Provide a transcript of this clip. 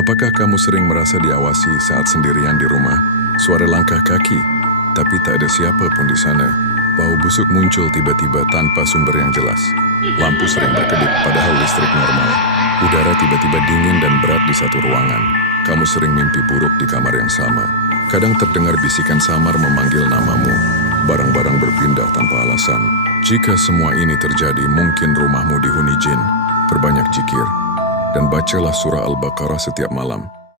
Apakah kamu sering merasa diawasi saat sendirian di rumah? Suara langkah kaki, tapi tak ada siapa pun di sana. Bau busuk muncul tiba-tiba tanpa sumber yang jelas. Lampu sering berkedip padahal listrik normal. Udara tiba-tiba dingin dan berat di satu ruangan. Kamu sering mimpi buruk di kamar yang sama. Kadang terdengar bisikan samar memanggil namamu. Barang-barang berpindah tanpa alasan. Jika semua ini terjadi, mungkin rumahmu dihuni jin. Perbanyak zikir dan bacalah surah Al-Baqarah setiap malam.